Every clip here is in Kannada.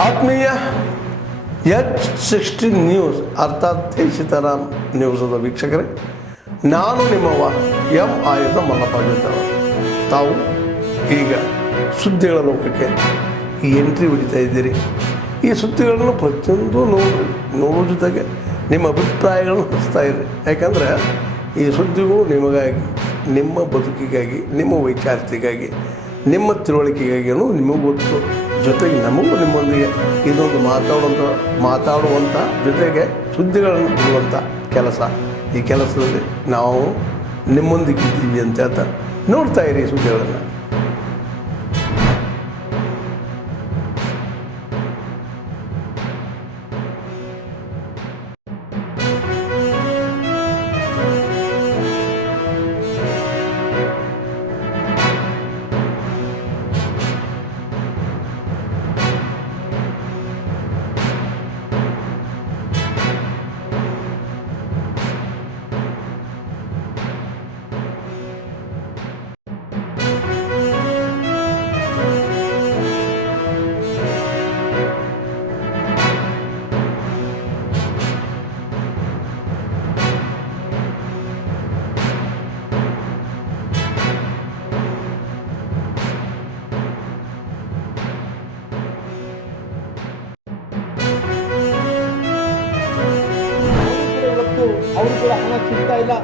ಆತ್ಮೀಯ H16 ನ್ಯೂಸ್ ಅರ್ಥಾತ್ ಸೀತಾರಾಮ್ ನ್ಯೂಸದ ವೀಕ್ಷಕರೇ, ನಾನು ನಿಮ್ಮವ ಎಂ ಆಯುಧ ಮಲ್ಲಪ್ಪ ಜೊತೆ. ತಾವು ಈಗ ಸುದ್ದಿಗಳ ಲೋಕಕ್ಕೆ ಎಂಟ್ರಿ ಹೊಡಿತಾ ಇದ್ದೀರಿ. ಈ ಸುದ್ದಿಗಳನ್ನು ಪ್ರತಿಯೊಂದು ನೋಡೋ ಜೊತೆಗೆ ನಿಮ್ಮ ಅಭಿಪ್ರಾಯಗಳನ್ನು ಹಂಚ್ತಾ ಇರಿ. ಯಾಕಂದರೆ ಈ ಸುದ್ದಿಗಳು ನಿಮಗಾಗಿ, ನಿಮ್ಮ ಬದುಕಿಗಾಗಿ, ನಿಮ್ಮ ವೈಚಾರಿಕೆಗಾಗಿ, ನಿಮ್ಮ ತಿಳುವಳಿಕೆಗಾಗಿಯೂ ನಿಮಗೂ ಗೊತ್ತು. ಜೊತೆಗೆ ನಮಗೂ ನಿಮ್ಮೊಂದಿಗೆ ಇದೊಂದು ಮಾತಾಡುವಂಥ ಜೊತೆಗೆ ಸುದ್ದಿಗಳನ್ನು ಬಿಡುವಂಥ ಕೆಲಸ. ಈ ಕೆಲಸದಲ್ಲಿ ನಾವು ನಿಮ್ಮೊಂದಿಗೆ ಇದ್ದೀವಿ ಅಂತ ಹೇಳ್ತಾ ನೋಡ್ತಾ ಇರಿ ಸುದ್ದಿಗಳನ್ನು. ಅವರು ಕೂಡ ಹಣ ಸಿಗ್ತಾ ಇಲ್ಲ.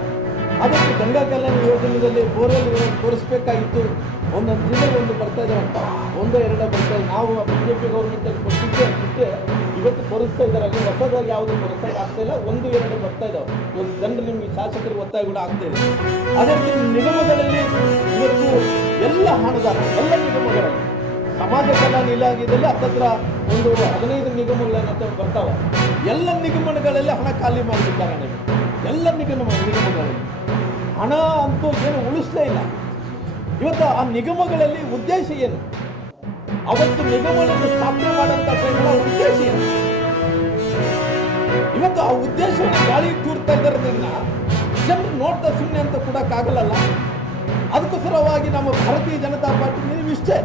ಅದಕ್ಕೆ ಗಂಗಾ ಕಲ್ಯಾಣ ಯೋಜನೆಯಲ್ಲಿ ಬೋರ್ವೆಲ್ ತೋರಿಸ್ಬೇಕಾಗಿತ್ತು. ಒಂದೊಂದು ಜಿಲ್ಲೆಗೆ ಒಂದು ಬರ್ತಾ ಇದ್ದಾರಂತ, ಒಂದೋ ಎರಡೋ ಬರ್ತಾ ಇದೆ. ನಾವು BJP ಗೌರ್ಮೆಂಟಲ್ಲಿ ಕೊಟ್ಟಿದ್ದೆ ಇವತ್ತು ತೋರಿಸ್ತಾ ಇದ್ದಾರೆ. ಅಲ್ಲಿ ಹೊಸದಾಗಿ ಯಾವುದು ತೋರಿಸೋಕೆ ಆಗ್ತಾ ಇಲ್ಲ, ಒಂದು ಎರಡು ಬರ್ತಾ ಇದ್ದಾವೆ. ಇವತ್ತು ಜನರು ನಿಮಗೆ ಶಾಸಕರಿಗೆ ಒತ್ತಾಯ ಕೂಡ ಆಗ್ತಾ ಇದೆ. ಅದೇ ರೀತಿ ನಿಗಮಗಳಲ್ಲಿ ಇವತ್ತು ಎಲ್ಲ ಹಣದಾರ ಎಲ್ಲ ನಿಗಮಗಳಲ್ಲಿ ಸಮಾಜ ಕಲ್ಯಾಣ ಇಲಾಖೆಯಲ್ಲಿ ಹತ್ತತ್ರ ಒಂದು 15 ನಿಗಮಗಳೇನಂತ ಬರ್ತಾವೆ. ಎಲ್ಲ ನಿಗಮಗಳಲ್ಲಿ ಹಣ ಖಾಲಿ ಮಾಡಿಬಿಡ್ತಾರೆ. ಎಲ್ಲ ನಿಗಮಗಳಲ್ಲಿ ಹಣ ಅಂತೂ ಏನು ಉಳಿಸಲೇ ಇಲ್ಲ. ಇವತ್ತು ಆ ನಿಗಮಗಳಲ್ಲಿ ಉದ್ದೇಶ ಏನು? ಅವತ್ತು ನಿಗಮಗಳನ್ನು ಸ್ಥಾಪನೆ ಮಾಡುವಂಥ ಟೈಮ್ನ ಉದ್ದೇಶ ಏನು? ಇವತ್ತು ಆ ಉದ್ದೇಶವನ್ನು ಗಾಳಿಗೆ ತೂರ್ತಾ ಇದ್ದಾರದನ್ನ ಜನರು ನೋಡ್ತಾ ಸುಮ್ಮನೆ ಅಂತ ಕೊಡೋಕ್ಕಾಗಲ್ಲ. ಅದಕ್ಕೋಸ್ಕರವಾಗಿ ನಮ್ಮ ಭಾರತೀಯ ಜನತಾ ಪಾರ್ಟಿ ನಿಲುವಿಷ್ಟೇ.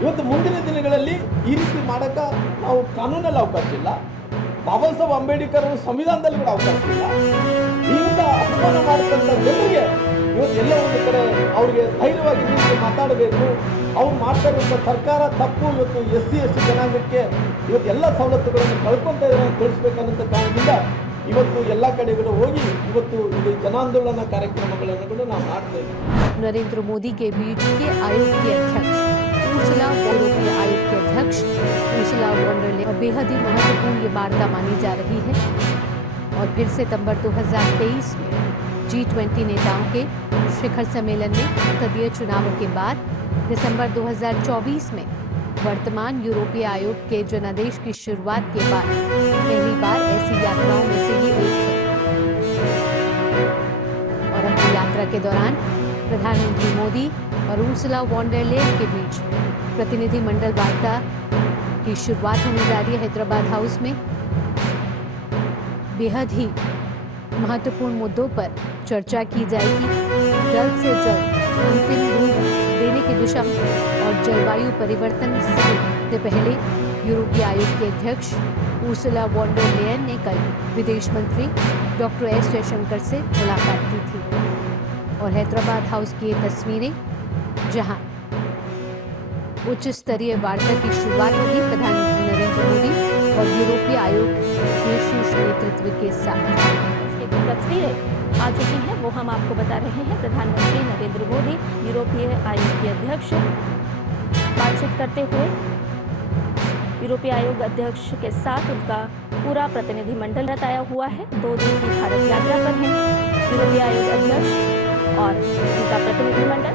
ಇವತ್ತು ಮುಂದಿನ ದಿನಗಳಲ್ಲಿ ಈ ರೀತಿ ಮಾಡೋಕ್ಕೆ ನಾವು ಕಾನೂನಲ್ಲಿ ಅವಕಾಶ ಇಲ್ಲ, ಬಾಬಾ ಸಾಹೇಬ್ ಅಂಬೇಡ್ಕರ್ ಸಂವಿಧಾನದಲ್ಲಿ ಕೂಡ ಅವಕಾಶ ಇಲ್ಲ. ಇಂಥ ಅಪಮಾನ ಮಾಡತಕ್ಕಂಥ ಜನರಿಗೆ ಇವತ್ತು ಎಲ್ಲ ಒಂದು ಕಡೆ ಅವರಿಗೆ ಧೈರ್ಯವಾಗಿ ನಿಂತು ಮಾತಾಡಬೇಕು. ಅವ್ರು ಮಾಡ್ತಾ ಇರುವಂಥ ಸರ್ಕಾರ ತಪ್ಪು. ಇವತ್ತು SC ಜನಾಂಗಕ್ಕೆ ಇವತ್ತು ಎಲ್ಲ ಸವಲತ್ತುಗಳನ್ನು ಕಳ್ಕೊತಾ ಇದ್ದಾರೆ ಅಂತ ತಿಳಿಸ್ಬೇಕನ್ನೋ ಕಾರಣದಿಂದ ಇವತ್ತು ಎಲ್ಲ ಕಡೆಗಳು ಹೋಗಿ ಇವತ್ತು ಇದು ಜನಾಂದೋಲನ ಕಾರ್ಯಕ್ರಮಗಳನ್ನು ಕೂಡ ನಾವು ಮಾಡ್ತಾ ಇದ್ದೀವಿ. नरेंद्र मोदी के बीच के आयोग के अध्यक्ष उर्सुला यूरोपीय आयोग के अध्यक्ष उर्सुला वॉन डर लेयन और बेहद ही महत्वपूर्ण ये वार्ता मानी जा रही है. और फिर सितंबर 2023 में G20 नेताओं के शिखर सम्मेलन में संसदीय चुनावों के बाद दिसंबर 2024 में वर्तमान यूरोपीय आयोग के जनादेश की शुरुआत के बाद पहली बार ऐसी यात्राओं में से ये एक है. और अपनी यात्रा के दौरान प्रधानमंत्री मोदी और उर्सुला वॉन डर लेयन के बीच प्रतिनिधिमंडल वार्ता की शुरुआत होने जा रही है हैदराबाद हाउस में. बेहद ही महत्वपूर्ण मुद्दों पर चर्चा की जाएगी. जल्द से जल्द अंतिम रूप देने की दिशा में और जलवायु परिवर्तन से पहले यूरोपीय आयोग के अध्यक्ष उर्सुला वॉन डर लेयन ने कल विदेश मंत्री डॉक्टर S जयशंकर से मुलाकात की थी. और हैदराबाद हाउस की ये तस्वीरें जहां उच्च स्तरीय वार्ता की शुरुआत होगी प्रधानमंत्री नरेंद्र मोदी और यूरोपीय आयोग के शीर्ष नेतृत्व के साथ. इसकी तस्वीरें आ चुकी हैं, वो हम आपको बता रहे हैं. प्रधानमंत्री नरेंद्र मोदी यूरोपीय आयोग के अध्यक्ष बातचीत करते हुए यूरोपीय आयोग अध्यक्ष के साथ उनका पूरा प्रतिनिधिमंडल बताया हुआ है. 2 दिन की भारत यात्रा पर है यूरोपीय आयोग अध्यक्ष और उनका प्रतिनिधिमंडल.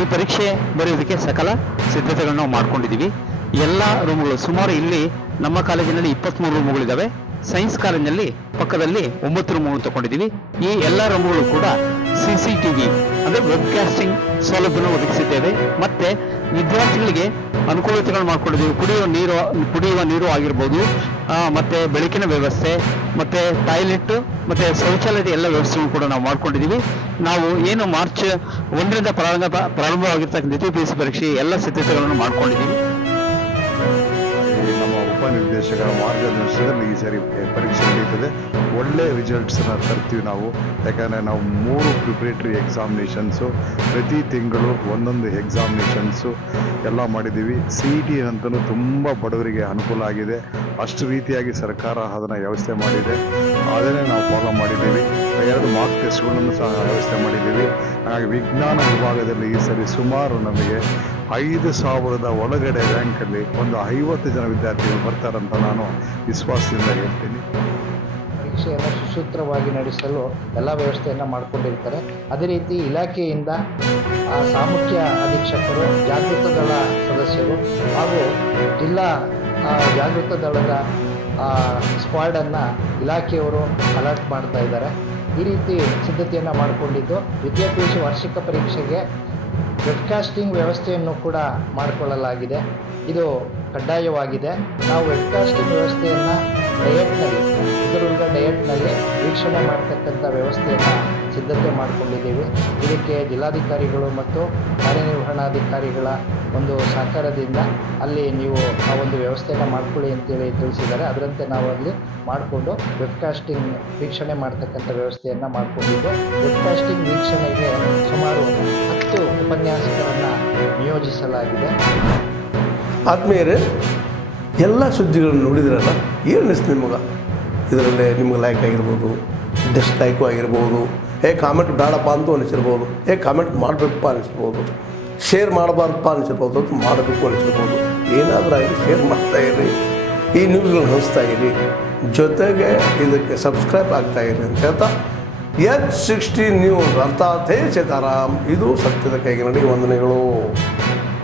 ಈ ಪರೀಕ್ಷೆ ಬರೆಯೋದಕ್ಕೆ ಸಕಲ ಸಿದ್ಧತೆಗಳನ್ನು ನಾವು ಮಾಡ್ಕೊಂಡಿದ್ದೀವಿ. ಎಲ್ಲ ರೂಮ್ಗಳು ಸುಮಾರು ಇಲ್ಲಿ ನಮ್ಮ ಕಾಲೇಜಿನಲ್ಲಿ 23 ರೂಮ್ಗಳಿದ್ದಾವೆ. ಸೈನ್ಸ್ ಕಾಲೇಜಿನಲ್ಲಿ ಪಕ್ಕದಲ್ಲಿ 9 ರೂಮುಗಳು ತಗೊಂಡಿದ್ದೀವಿ. ಈ ಎಲ್ಲ ರೂಮುಗಳು ಕೂಡ CCTV ಅಂದರೆ ವೆಬ್ಕಾಸ್ಟಿಂಗ್ ಸೌಲಭ್ಯವನ್ನು ಒದಗಿಸಿದ್ದೇವೆ. ಮತ್ತೆ ವಿದ್ಯಾರ್ಥಿಗಳಿಗೆ ಅನುಕೂಲತೆಗಳು ಮಾಡಿಕೊಂಡಿದ್ದೀವಿ. ಕುಡಿಯುವ ನೀರು ಆಗಿರ್ಬೋದು, ಮತ್ತೆ ಬೆಳಕಿನ ವ್ಯವಸ್ಥೆ, ಮತ್ತೆ ಟಾಯ್ಲೆಟ್, ಮತ್ತೆ ಶೌಚಾಲಯದ ಎಲ್ಲ ವ್ಯವಸ್ಥೆಯನ್ನು ಕೂಡ ನಾವು ಮಾಡ್ಕೊಂಡಿದ್ದೀವಿ. ನಾವು ಏನು ಮಾರ್ಚ್ 1ರಿಂದ ಪ್ರಾರಂಭವಾಗಿರ್ತಕ್ಕಂಥ ದ್ವಿತೀಯ PUC ಪರೀಕ್ಷೆ ಎಲ್ಲ ಸಿದ್ಧತೆಗಳನ್ನು ಮಾಡ್ಕೊಂಡಿದ್ದೀವಿ. ನಮ್ಮ ಉಪನಿರ್ದೇಶಕರ ಮಾರ್ಗದರ್ಶನದಲ್ಲಿ ಈ ಸಾರಿ ಪರೀಕ್ಷೆ ನಡೀತದೆ. ಒಳ್ಳೆ ರಿಸಲ್ಟ್ಸನ್ನ ತರ್ತೀವಿ ನಾವು. ಯಾಕಂದರೆ ನಾವು 3 ಪ್ರಿಪ್ರೇಟರಿ ಎಕ್ಸಾಮಿನೇಷನ್ಸು, ಪ್ರತಿ ತಿಂಗಳು ಒಂದೊಂದು ಎಕ್ಸಾಮಿನೇಷನ್ಸು ಎಲ್ಲ ಮಾಡಿದ್ದೀವಿ. CET ಅಂತಲೂ ತುಂಬ ಬಡವರಿಗೆ ಅನುಕೂಲ ಆಗಿದೆ. ಅಷ್ಟು ರೀತಿಯಾಗಿ ಸರ್ಕಾರ ಅದನ್ನು ವ್ಯವಸ್ಥೆ ಮಾಡಿದೆ. ಅದನ್ನೇ ನಾವು ಫಾಲೋ ಮಾಡಿದ್ದೀವಿ. 2 ಮಾರ್ಕ್ ಟೆಸ್ಟ್ಗಳನ್ನು ಸಹ ವ್ಯವಸ್ಥೆ ಮಾಡಿದ್ದೀವಿ. ಹಾಗಾಗಿ ವಿಜ್ಞಾನ ವಿಭಾಗದಲ್ಲಿ ಈ ಸರಿ ಸುಮಾರು ನಮಗೆ 5,000 ಒಳಗಡೆ ರ್ಯಾಂಕಲ್ಲಿ ಒಂದು 50 ಜನ ವಿದ್ಯಾರ್ಥಿಗಳು ಬರ್ತಾರಂತ ನಾನು ವಿಶ್ವಾಸದಿಂದ ಹೇಳ್ತೀನಿ. ಪರೀಕ್ಷೆಯನ್ನು ಸುಸೂತ್ರವಾಗಿ ನಡೆಸಲು ಎಲ್ಲ ವ್ಯವಸ್ಥೆಯನ್ನು ಮಾಡಿಕೊಂಡಿರ್ತಾರೆ. ಅದೇ ರೀತಿ ಇಲಾಖೆಯಿಂದ ಸಾಮುಖ್ಯ ಅಧೀಕ್ಷಕರು, ಜಾಗೃತ ದಳ ಸದಸ್ಯರು ಹಾಗೂ ಜಿಲ್ಲಾ ಜಾಗೃತ ದಳದ ಸ್ಕ್ವಾಡನ್ನು ಇಲಾಖೆಯವರು ಅಲರ್ಟ್ ಮಾಡ್ತಾ ಇದ್ದಾರೆ. ಈ ರೀತಿ ಸಿದ್ಧತೆಯನ್ನು ಮಾಡಿಕೊಂಡಿದ್ದು ದ್ವಿತೀಯ PUC ವಾರ್ಷಿಕ ಪರೀಕ್ಷೆಗೆ ವೆಬ್ಕಾಸ್ಟಿಂಗ್ ವ್ಯವಸ್ಥೆಯನ್ನು ಕೂಡ ಮಾಡಿಕೊಳ್ಳಲಾಗಿದೆ. ಇದು ಕಡ್ಡಾಯವಾಗಿದೆ. ನಾವು ವೆಬ್ಕಾಸ್ಟಿಂಗ್ ವ್ಯವಸ್ಥೆಯನ್ನು ಚಿತ್ರದುರ್ಗ ಡಯಟ್ನಲ್ಲಿ ವೀಕ್ಷಣೆ ಮಾಡ್ತಕ್ಕಂಥ ವ್ಯವಸ್ಥೆಯನ್ನು ಸಿದ್ಧತೆ ಮಾಡಿಕೊಂಡಿದ್ದೀವಿ. ಇದಕ್ಕೆ ಜಿಲ್ಲಾಧಿಕಾರಿಗಳು ಮತ್ತು ಕಾರ್ಯನಿರ್ವಹಣಾಧಿಕಾರಿಗಳ ಒಂದು ಸಹಕಾರದಿಂದ ಅಲ್ಲಿ ನೀವು ಆ ಒಂದು ವ್ಯವಸ್ಥೆಯನ್ನು ಮಾಡ್ಕೊಳ್ಳಿ ಅಂತೇಳಿ ತಿಳಿಸಿದ್ದಾರೆ. ಅದರಂತೆ ನಾವು ಅಲ್ಲಿ ಮಾಡಿಕೊಂಡು ವೆಬ್ಕಾಸ್ಟಿಂಗ್ ವೀಕ್ಷಣೆ ಮಾಡ್ತಕ್ಕಂಥ ವ್ಯವಸ್ಥೆಯನ್ನು ಮಾಡಿಕೊಂಡಿದ್ದು, ವೆಬ್ಕಾಸ್ಟಿಂಗ್ ವೀಕ್ಷಣೆಗೆ ಸುಮಾರು 10 ಉಪನ್ಯಾಸಕರನ್ನು ನಿಯೋಜಿಸಲಾಗಿದೆ. ಆತ್ಮೀಯರೇ, ಎಲ್ಲ ಸುದ್ದಿಗಳನ್ನು ನೋಡಿದ್ರಲ್ಲ, ಏನು ಅನಿಸ್ತು ನಿಮಗೆ? ಇದರಲ್ಲೇ ನಿಮ್ಗೆ ಲೈಕ್ ಆಗಿರ್ಬೋದು, ಡಿಸ್ಲೈಕು ಆಗಿರ್ಬೋದು, ಕಾಮೆಂಟ್ ಬೇಡಪ್ಪ ಅಂತೂ ಅನಿಸಿರ್ಬೋದು, ಕಾಮೆಂಟ್ ಮಾಡಬೇಕಪ್ಪ ಅನಿಸಿರ್ಬೋದು, ಶೇರ್ ಮಾಡಬಾರ್ದಪ್ಪ ಅನಿಸಿರ್ಬೋದು, ಅದು ಮಾಡಬೇಕು ಅನಿಸಿರ್ಬೋದು. ಏನಾದರೂ ಆಗಿ ಶೇರ್ ಮಾಡ್ತಾಯಿರಿ, ಈ ನ್ಯೂಸ್ಗಳನ್ನ ಹಂಚ್ತಾಯಿರಿ, ಜೊತೆಗೆ ಇದಕ್ಕೆ ಸಬ್ಸ್ಕ್ರೈಬ್ ಆಗ್ತಾಯಿರಿ ಅಂತ ಹೇಳ್ತಾ H16 ನ್ಯೂಸ್ ಅರ್ಥಾತ್ ಹೇ ಸೀತಾರಾಮ್, ಇದು ಸತ್ಯದ ಕೈಗೆ ನಡಿ. ವಂದನೆಗಳು.